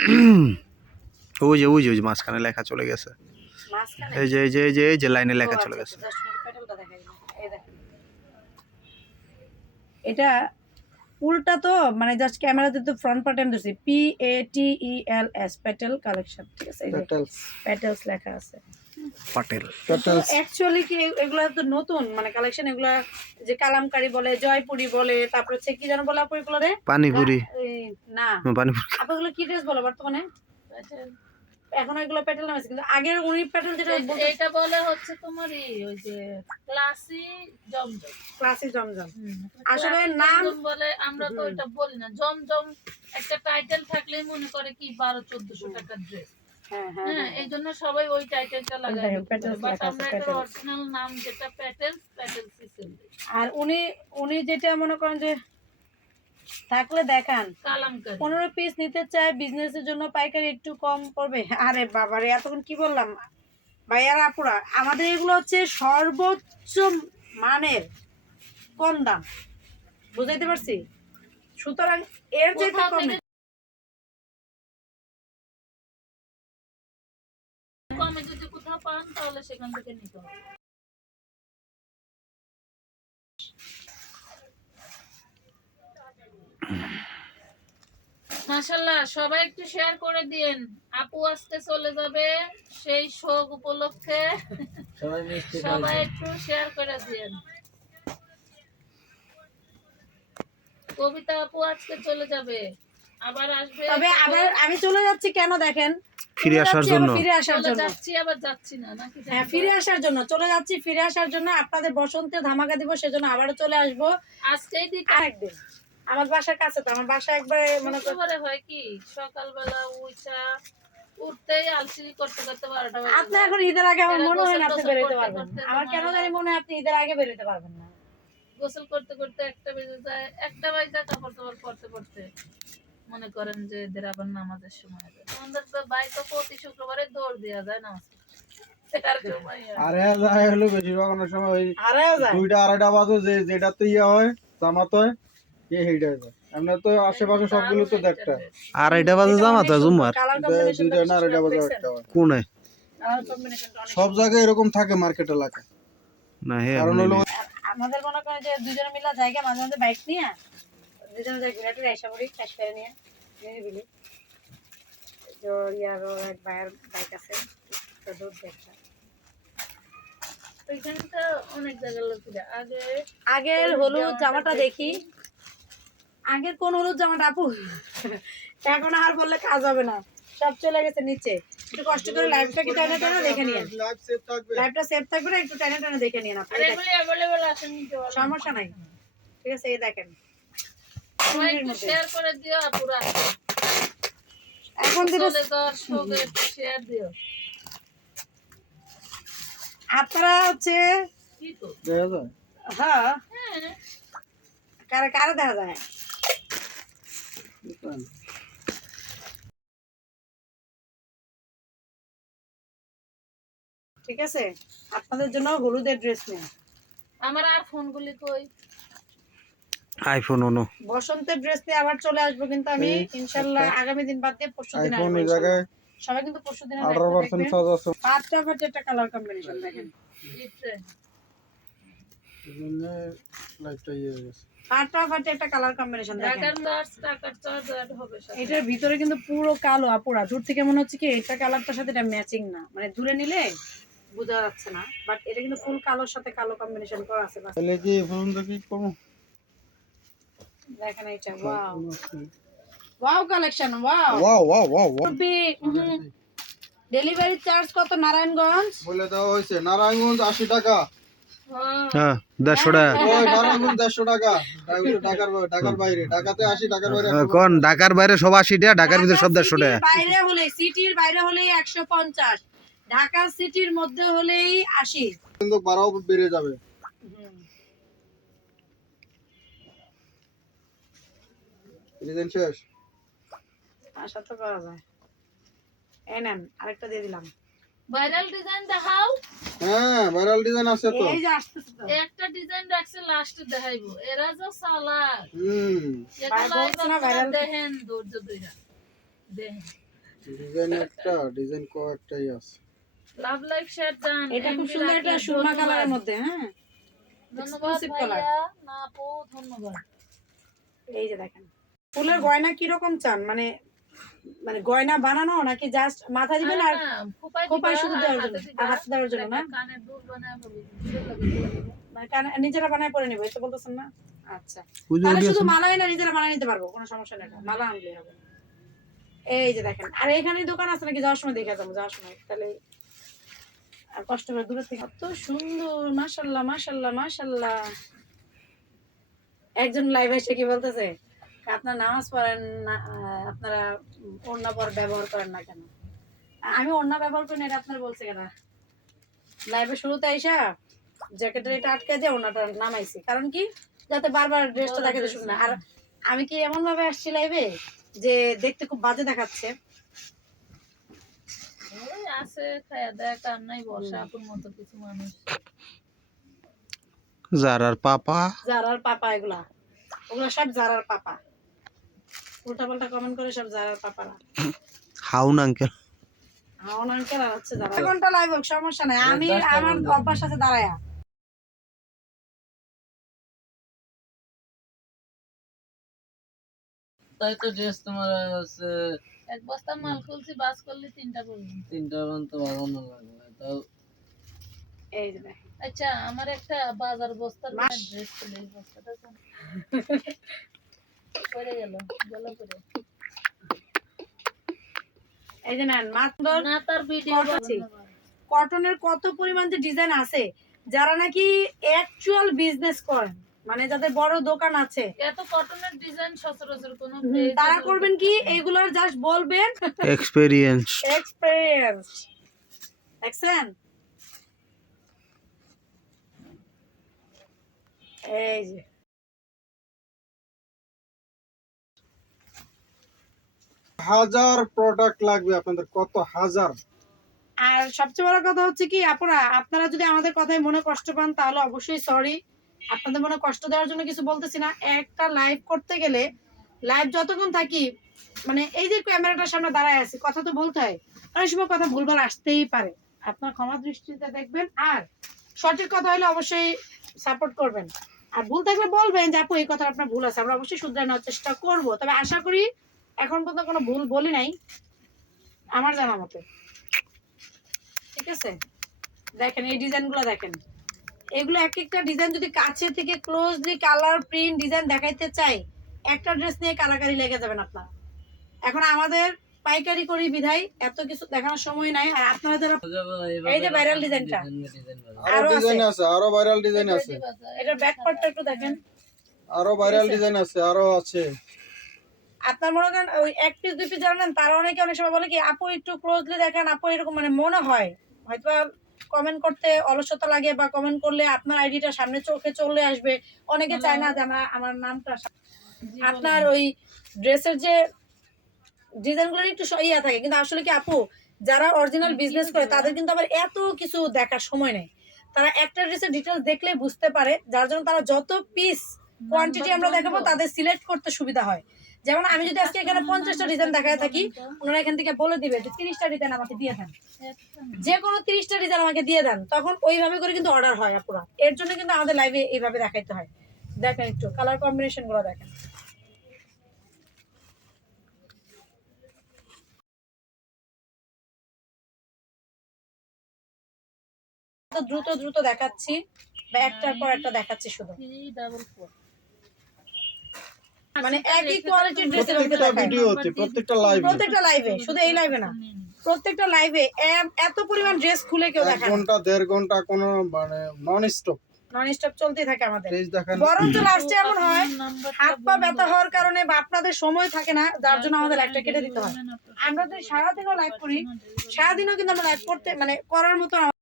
ওই যে ওই যে ওই যে মাঝখানে লেখা চলে গেছে। এই যে এই যে এই যে এই যে লাইনে লেখা চলে আচ্ছা, গেছে। আচ্ছা, দেখেন। এটা উল্টা তো মানে জাস্ট ক্যামেরাতে তো ফ্রন্ট পার্ট আমি ধরছি। P A T E L S petal collection ঠিক আছে? এই যে পেটেলস পেটেলস লেখা আছে। পাটেল। অ্যাকচুয়ালি কি এগুলা তো নতুন মানে কালেকশন এগুলা যে কালামকারি বলে জয়পুরি বলে তারপর হচ্ছে কি যেন বলে আপু এগুলো রে পানিপুরি। না পানিপুরি। আপু এগুলো কি ড্রেস বলে বর্তমানে? এখন এগুলো প্যাটেল নাম আছে কিন্তু আগের উনি প্যাটেল যেটা এটা বলে হচ্ছে তোমার এই ওই যে ক্লাসি জমজম। ক্লাসি জমজম। আসলে নাম- বলে আমরা তো এটা বলি না। জমজম একটা টাইটেল থাকলেই মনে করে কি বারো চোদ্দশো টাকার ড্রেস হ্যাঁ হ্যাঁ হ্যাঁ এই জন্য সবাই ওই টাইটেলটা লাগাই বাট আমরা এটার অরিজিনাল নাম যেটা প্যাটেল প্যাটেল সিসেল আর উনি উনি যেটা মনে করেন যে থাকলে দেখান। পনেরো পিস নিতে বিজনেসের জন্য পাইকারি একটু কম পড়বে। আরে বাবারে এতক্ষণ কি বললাম? ভাইয়ারা আপুরা আমাদের এগুলো হচ্ছে সর্বোচ্চ মানের কম দাম। বুঝাইতে পারছি? সুতরাং এর থেকে কমে। তাহলে সেখান থেকে নিতে হবে। মাশাল্লাহ সবাই একটু শেয়ার করে দিন আপু আজকে চলে যাবে সেই শোক উপলক্ষে। সবাই একটু শেয়ার করে দিন কবিতা আপু আজকে চলে যাবে। আবার আসবে তবে আবার আমি চলে যাচ্ছি কেন দেখেন? ফিরে আসার জন্য। ফিরে আসার জন্য। যাচ্ছি আবার যাচ্ছি না নাকি হ্যাঁ ফিরে আসার জন্য চলে যাচ্ছি ফিরে আসার জন্য। আপনাদের বসন্তে ধামাকা দিব সেজন্য আবারও চলে আসব। আজকেই আরেকদিন। আমার বাসার কাছে তো আমার বাসা একবারে মনে কর হয় কি? সকালবেলা উঠা উঠতেই করতে করতে বারোটা বাজে। আপনি এখন ঈদের আগে আমার মনে হয় না আপনি বেরোতে করতে পারবেন। আমার কেন জানি মনে হয় আপনি ঈদের আগে বেরোতে পারবেন না। গোসল করতে করতে একটা বেজে যায় একটা বাজে কাপড় টাপড় পরতে পরতে মনে করেন যে এদের আবার নামাজের সময় হবে। আমাদের তো বাই তো প্রতি শুক্রবারে দৌড় দেওয়া যায় নামাজ। পড়তে। আর সময় হয় আরে যায় হলো বেশিরভাগ অনেক সময় ওই দুইটা আড়াইটা বাজে যে যেটাতে ইয়ে হয় জামাত হয় এ হেইটা যায়। এমনি তো আশেপাশে সবগুলো তো দেখটা আর এটা বাজে জামা তো জুমার কালার দুইটা না আড়াইটা বাজে একটা হয়। কোনে? অনেক সব জায়গায় এরকম থাকে মার্কেট না হে হলো আমাদের মনে করেন যে দুজনে মিলে জায়গা মাঝে মাঝে বাইক নিয়ে দুজনে যাই ঘুরে টুরে এসে পড়ি ক্যাশ করে নিয়ে নিরিবিলি তো ইয়ার এক ভাইয়ের বাইক আছে তো দুধ দেখা ওইখানে তো অনেক জায়গার লোকেরা আগে আগের হলুদ জামাটা দেখি? আগের কোন হলুদ জামাটা আপু? এখন আর বললে কাজ হবে না। সব চলে গেছে নিচে। একটু কষ্ট করে লাইভটা কি টেনে টেনে দেখে নিয়ে। লাইভ সেভ থাকবে লাইভটা সেভ থাকবে না একটু টেনে টেনে দেখে নিয়ে না। আর আছে সমস্যা নাই। ঠিক আছে এই দেখেন। শেয়ার করে দিও আপুরা এখন দিলে চলে যাওয়ার শোকে একটু শেয়ার দিও। আপনারা হচ্ছে কি তো? দেখা যায়। হ্যাঁ। হ্যাঁ। কারে কারে দেখা যায়? ঠিক আছে? আপনাদের জন্য হলুদের ড্রেস নেন আমার আর ফোনগুলি কই? আইফোন ওনো বসন্তের ড্রেস নিয়ে আবার চলে আসব কিন্তু আমি এই ইনশাল্লাহ আগামী দিন বাদ দিয়ে পরশু দিন আইফোন জায়গায় সবাই কিন্তু পরশু দিন আঠারো পার্সেন্ট সাজ আছে। পাঁচটা ফাটে কালার কম্বিনেশন দেখেন। এই জন্য লাইভটা ইয়ে হয়ে গেছে। পাঁচটা কালার কম্বিনেশন দেখেন। টাকার চার্জ টাকার চার্জ অ্যাড হবে সাথে। এটার ভিতরে কিন্তু পুরো কালো আপুরা। দূর থেকে মনে হচ্ছে কি এটা কালারটার সাথে এটা ম্যাচিং না। মানে দূরে নিলে বোঝা যাচ্ছে না। বাট এটা কিন্তু ফুল কালোর সাথে কালো কম্বিনেশন করা আছে। তাহলে কি ফোন কি করব? দেখেন এটা wow wow collection wow wow wow wow wow delivery charge কত নারায়ণগঞ্জ? বলে দেওয়া হয়েছে নারায়ণগঞ্জ আশি টাকা। হ্যাঁ, দেড়শো টাকা। নারায়ণগঞ্জ দেড়শো টাকা। ঢাকার ঢাকার বাইরে। ঢাকাতে আশি বাইরে হ্যাঁ, কোন? ঢাকার বাইরে সব আশি টাকা ঢাকার ভিতরে সব দেড়শো টাকা বাইরে হলে সিটির বাইরে হলেই একশো পঞ্চাশ। ঢাকা সিটির মধ্যে হলেই আশি। কিন্তু বাড়াও বেড়ে যাবে। ডিজাইন শেষ। আশা তো করা যায় এই নেন আরেকটা দিয়ে দিলাম। ভাইরাল ডিজাইন দেখাও। হ্যাঁ ভাইরাল ডিজাইন আছে তো। এই যে আসতেছে তো। একটা ডিজাইন রাখছে লাস্টে দেখাইবো। এরা যে সালাক হুম। এটা লাইভ viral- দেখেন ধৈর্য ধইরা। দেখেন। ডিজাইন একটা ডিজাইন কয়েকটাই আছে। লাভ লাইফ শেয়ার জান এটা খুব সুন্দর একটা সুরমা। কালারের মধ্যে হ্যাঁ। ধন্যবাদ ভাইয়া না আপু ধন্যবাদ। এই যে দেখেন। ফুলের গয়না কীরকম চান? মানে মানে গয়না বানানো নাকি জাস্ট মাথা দিবেন আর খোপায় শুধু দেওয়ার জন্য, আর হাতে দেওয়ার জন্য না? মানে কানে- নিজেরা বানায় পরে নিবো এই তো বলতেছেন না? আচ্ছা। তাহলে শুধু মালাই না নিজেরা বানিয়ে নিতে পারব কোনো সমস্যা নেই মালা আনলে হবে। এই যে দেখেন আর এখানে দোকান আছে নাকি? যাওয়ার সময় দেখে যাব যাওয়ার সময়। তাহলে আর কষ্ট করে দূরে থেকে কত সুন্দর মাশাল্লাহ মাশাল্লাহ মাশাল্লাহ। একজন লাইভ এসে কি বলতেছে? আপনার নামাজ পড়েন না আহ, আপনারা ওড়না পর ব্যবহার করেন না কেন? আমি ওড়না ব্যবহার করি না এটা আপনার বলছে কেন? লাইভে শুরুতে আইসা জ্যাকেটের এটা আটকে দিয়ে ওনাটা নামাইছি। কারণ কি? যাতে বারবার ড্রেসটা দেখাতে শুনে না। আর আমি কি এমন ভাবে আসছি লাইভে যে দেখতে খুব বাজে দেখাচ্ছে? আছে খায়া দেয় কার বসা আপুর মতো কিছু মানুষ। জারার পাপা। জারার পাপা এগুলা। ওগুলা সব জারার পাপা। উল্টা পাল্টা কমেন্ট করে সব জারার পাপারা। হাউন আঙ্কেল আমার আঙ্কেল আর হচ্ছে জারা ঘণ্টা লাইভ হোক সমস্যা নাই। আমি আমার অভ্যাস সাথে দাঁড়ায়া। তাই তো ড্রেস তোমার হচ্ছে এক বস্তা মাল খুলছি বাস করলে তিনটা পড়বে। তিনটা পর্যন্ত বাগানো লাগবে তাও এই যে আচ্ছা আমার একটা বাজার বস্তার ড্রেস ছিল এই বস্তাটা পড়ে গেল গেল পরে এই যে নেন মাত্র ভিডিও কটনের কত পরিমাণ যে ডিজাইন আছে যারা নাকি অ্যাকচুয়াল বিজনেস করেন মানে যাদের বড় দোকান আছে। এত কটনের ডিজাইন সচরাচর কোনো তারা করবেন কি এগুলোর জাস্ট বলবেন। এক্সপেরিয়েন্স এক্সপেরিয়েন্স দেখছেন? এই যে। হাজার প্রোডাক্ট লাগবে আপনাদের, কত হাজার? আর সবচেয়ে বড় কথা হচ্ছে কি, আপুরা, আপনারা যদি আমাদের কথায় মনে কষ্ট পান, তাহলে অবশ্যই সরি আপনাদের মনে কষ্ট দেওয়ার জন্য কিছু বলতেছি না। একটা লাইভ করতে গেলে লাইভ যতক্ষণ থাকি মানে এই যে ক্যামেরাটার সামনে দাঁড়ায় আছি, কথা তো বলতে হয়। অনেক সময় কথা ভুলভাল আসতেই পারে। আপনার ক্ষমা দৃষ্টিতে দেখবেন, আর সঠিক কথা হলে অবশ্যই সাপোর্ট করবেন। আর ভুল থাকলে বলবেন যে, আপু, এই কথা আপনার ভুল আছে। আমরা অবশ্যই শুধরে নেওয়ার চেষ্টা করব। তবে আশা করি এখন পর্যন্ত কোনো ভুল বলি নাই আমার জানা মতে। ঠিক আছে? দেখেন এই ডিজাইনগুলো দেখেন। এগুলো এক একটা ডিজাইন যদি কাছে থেকে ক্লোজলি কালার প্রিন্ট ডিজাইন দেখাইতে চাই একটা ড্রেস নিয়ে কারাকারি লেগে যাবেন আপনারা। এখন আমাদের পাইকারি করি বিধায় এত কিছু দেখানোর সময় নাই আর আপনারা যারা এই যে viral design-টা। আরও ডিজাইন আছে। আরও ভাইরাল ডিজাইন আছে। এটার ব্যাক পার্টটা একটু দেখেন। আরও ভাইরাল ডিজাইন আছে আরও আছে। আপনার মনে করেন ওই এক পিস দুই পিস জানেন তারা অনেকে অনেক সময় বলে কি আপু একটু ক্লোজলি দেখেন আপু এরকম মানে মনে হয়। হয়তো কমেন্ট করতে অলসতা লাগে বা কমেন্ট করলে আপনার আইডিটা সামনে চোখে চলে আসবে। অনেকে চায় না যে আমার আমার নামটা আপনার ওই ড্রেসের যে ডিজাইনগুলো একটু ইয়া থাকে। কিন্তু আসলে কি আপু যারা অরিজিনাল বিজনেস করে তাদের কিন্তু আবার এত কিছু দেখার সময় নেই। তারা একটা ড্রেসের ডিটেলস দেখলে বুঝতে পারে যার জন্য তারা যত পিস কোয়ান্টিটি আমরা দেখাবো তাদের সিলেক্ট করতে সুবিধা হয়। যেমন আমি যদি আজকে এখানে পঞ্চাশটা ডিজাইন দেখায় থাকি ওনারা এখান থেকে বলে দিবে যে তিরিশটা ডিজাইন আমাকে দিয়ে দেন। যে কোনো তিরিশটা ডিজাইন আমাকে দিয়ে দেন তখন ওইভাবে করে কিন্তু অর্ডার হয় আপুরা। এর জন্য কিন্তু আমাদের লাইভে এইভাবে দেখাইতে হয়। দেখেন একটু কালার কম্বিনেশনগুলো দেখেন। তো দ্রুত দ্রুত দেখাচ্ছি বা একটার পর একটা দেখাচ্ছি শুধু। ডাবল ফোর মানে একই কোয়ালিটির ড্রেসের প্রত্যেকটা দেখায় প্রত্যেকটা লাইভ প্রত্যেকটা লাইভে শুধু এই লাইভে না। প্রত্যেকটা লাইভে এত পরিমাণ ড্রেস খুলে কেউ দেখায় ঘণ্টা দেড় ঘণ্টা কোনো মানে নন স্টপ নন স্টপ চলতেই থাকে আমাদের। বরঞ্চ লাস্টে এমন হয় হাত পা ব্যথা হওয়ার কারণে বা আপনাদের সময় থাকে না যার জন্য আমাদের লাইভটা কেটে দিতে হয়। আমরা যদি সারাদিনও লাইভ করি সারাদিনও কিন্তু আমরা লাইভ করতে মানে করার মতো